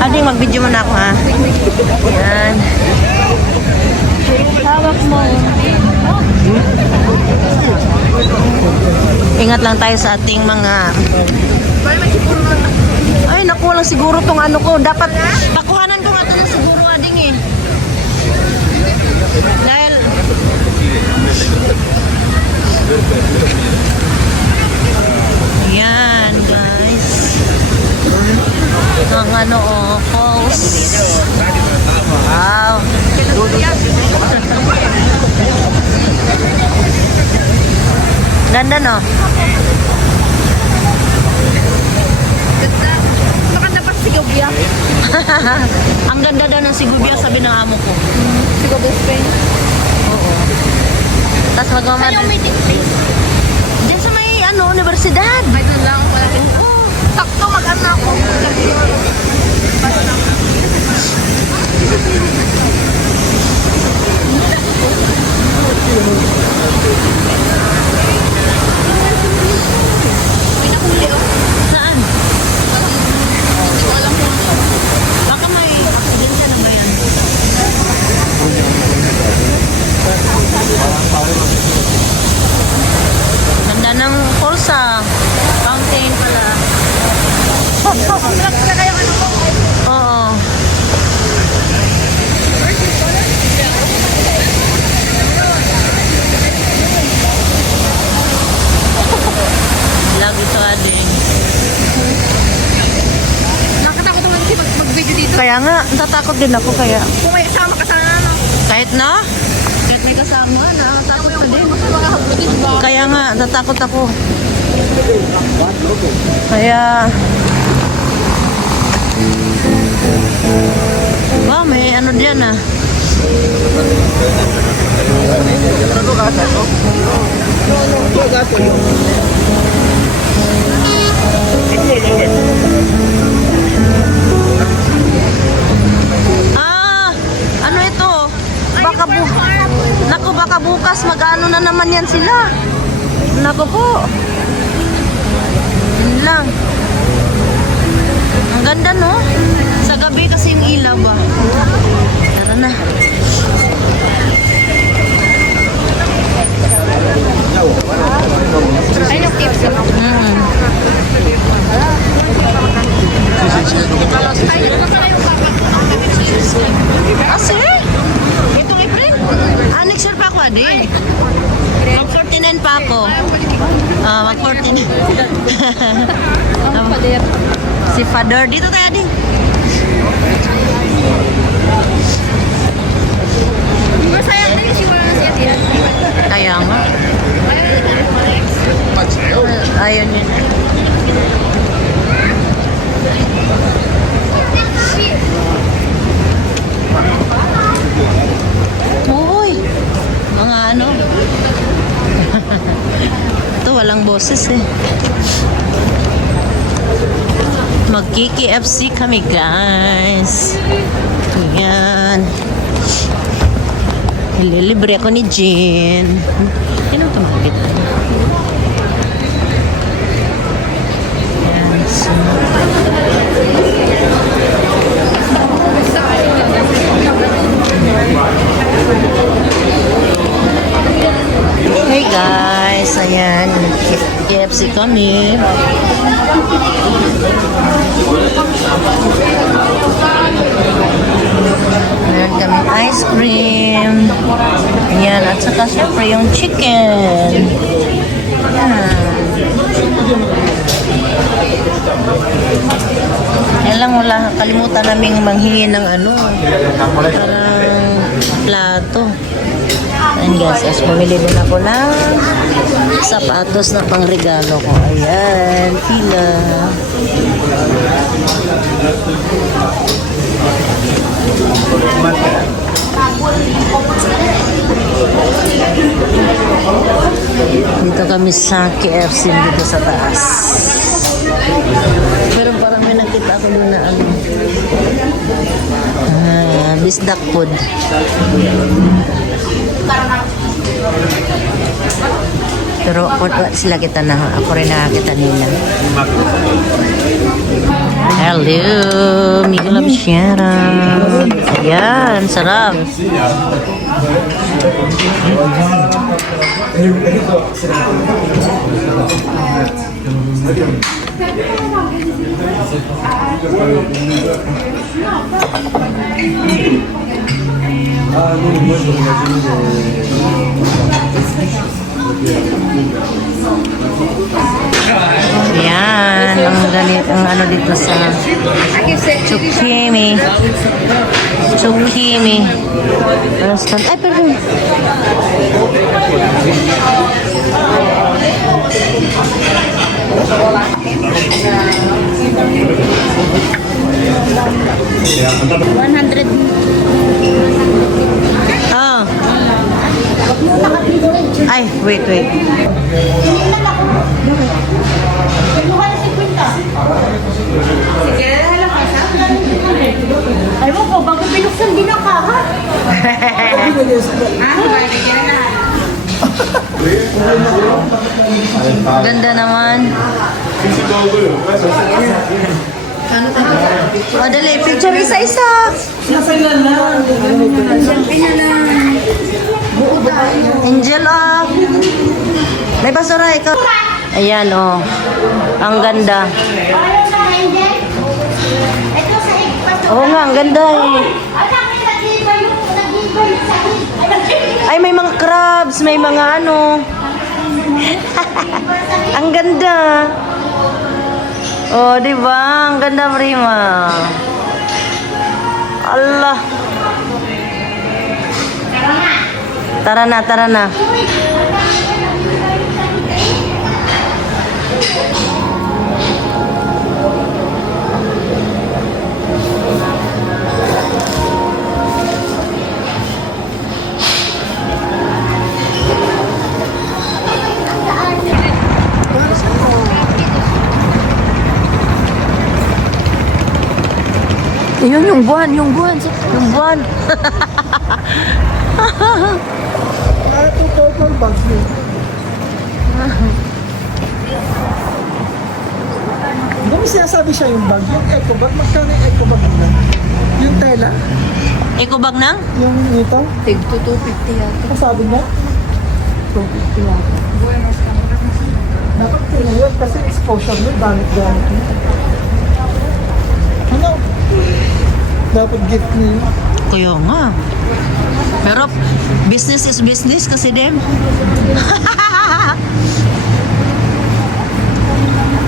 Ading, mag-video mo na ako ha. Yan. Hawak mo. Ingat lang tayo sa ating mga... Ay, naku lang siguro tong ano ko. Dapat, pakuhanan ko nga ito na siguro, Ading eh. Dahil... Yan, guys. Ang ano, oh, falls. Wow. Ganda, no? Maganda pa si Gubia. Ang ganda daw ng Sigubia, sabi ng amo ko. Si Gubia Spain. Oo. Tapos magmamad... Saan yung meeting place? Diyan sa may, ano, universidad. Ay, doon lang. Wala rin. Sakto, mag-ano ako. May nahuli, oh. Saan? Wala ko. Baka may aksidente na ba yan? Ganda ng falls ah. Fountain pala. Malak na kayo ano ko. Oo. Lagi ito ading. Nakatakot naman kasi mag-video dito. Kaya nga, natatakot din ako kaya. Kung may kasama ka sana, ano. Kahit na? Kahit may kasama, natatakot ka din. Mas mga habulin ba? Kaya nga, natatakot ako. Kaya... Wow, may ano diyan ah. Ah, ano ito? Baka Naku, baka bukas mag-ano na naman yan sila. Naku po. Yun lang. Ang ganda, no? Sa gabi kasi yung ilaw ba? Tara na. Ay, yung tips lang. Kasi? Itong April? Ah, next year pa ako, adi. Mag-49 pa ako. Mag-49. Si Father. Dito tayo, adi. Masaya na yung siguro na siya diyan. Kaya nga. Ayun yun. Uy! Mga ano? Ito, walang boses eh. Mag-KFC kami, guys. Ayan. Ililibre ako ni Jean. Sino tumagit? Ayan. So, hey guys, ayan. KFC kami. Meron kami ice cream. Ayan, at saka syempre yung chicken. Ayan. Yan lang, wala. Kalimutan naming manghingi ng ano. Parang plato. Ayan guys, as pumili din ako ng sapatos na pangregalo ko. Ayan, pila. Dito kami sa KFC dito sa taas. Pero parang may nakita ako doon na ano. Bisdak food. Pero wala sila kita na. Ako rin nakakita nila. Hello, Miguel Abishera. Ayan, sarap. Ayan, ang ano dito sa Chukimi. Chukimi. Restaurant. Ay, pardon. Oh. Ay, wait. Ay mo ko, bago binuksan din ang kahat. Ganda naman. O, dali, picture isa-isa. Angel, oh. May basura, ikaw. Ayan, oh. Ang ganda. Oo nga, ang ganda eh. Ay, may mga crabs, may mga ano. Ang ganda. Oh, di ba? Ang ganda, Prima. Allah. Tara na. Yun, yung buwan. Yung buwan. Ito total bags yun. Hindi mo sinasabi siya yung bag. Yung eco bag, magkano yung eco bag na? Yung tela, Ecobag nang? yung ito, Tig to 250 yata. ano sabi niya? 250 yata. Dapat tela yun kasi exposure yun, gamit-gamit yun. Ano? Dapat gift niyo. Kaya nga. Pero business is business kasi dem.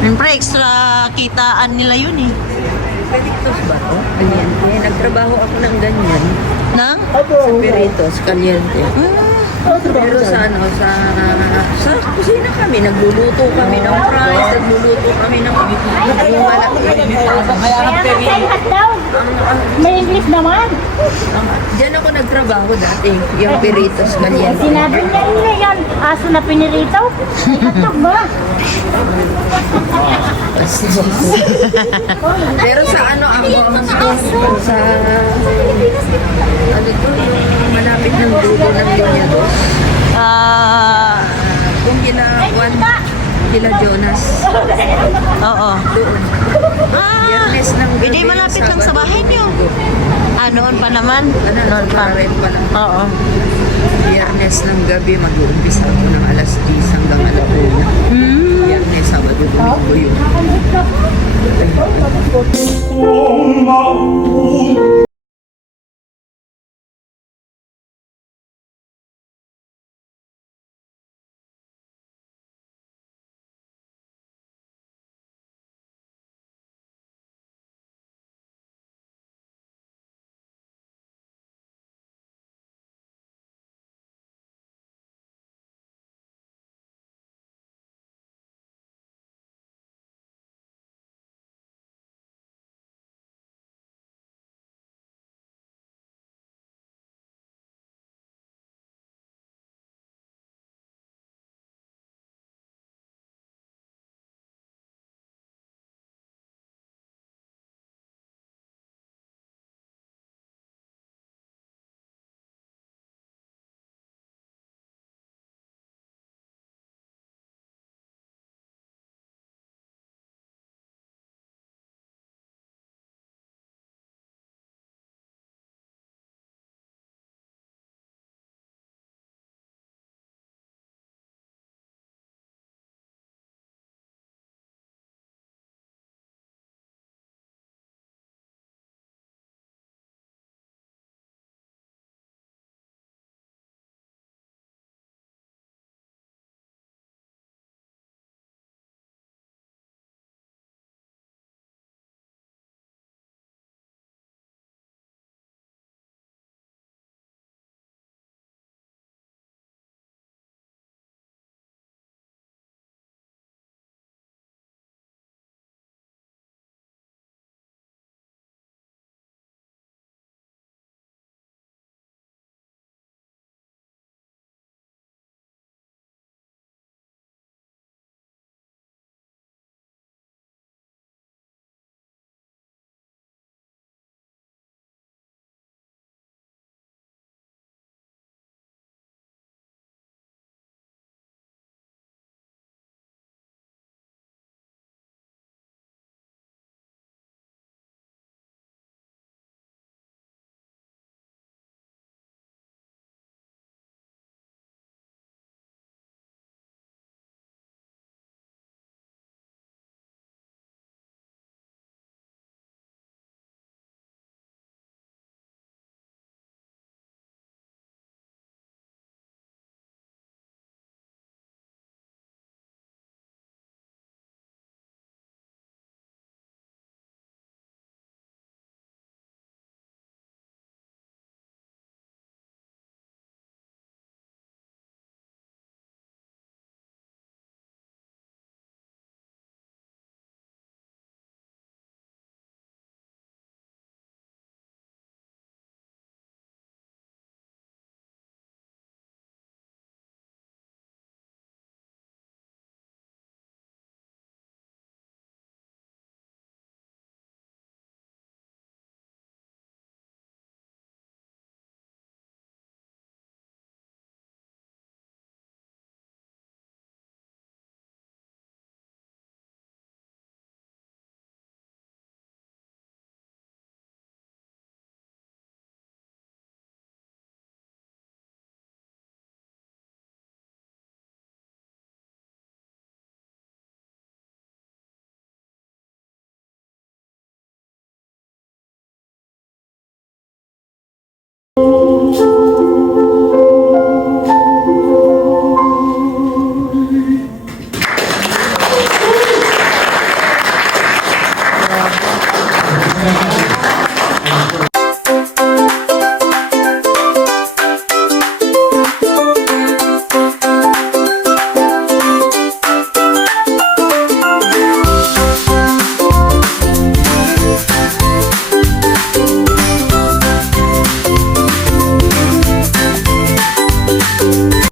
Siyempre, extra kitaan nila yun eh. Peritos ba to? Kaliente. Nagtrabaho ako ng ganyan. Nang? Peritos, kaliente. Pero sa ano, sa kusina kami, nagluluto kami ng fries, nagluluto kami ng yung malaki. May English naman. Diyan ako nagtrabaho dati, yung peritos, kaliente. Sinabi niya nila yan, aso na pinirito. Katok ba? Pero sa ano ako, sa ano to, yung malapit ng dulo ng linya to. Kung kila Jonas. Oo. Doon. Biyernes ng gabi. Hindi malapit lang sa bahay niyo. Noon pa naman. Noon pa rin pala. Oo. Biyernes ng gabi, mag-uumpisa ako ng alas 10 hanggang alauna. Biyernes, Sabado, Domingo yun.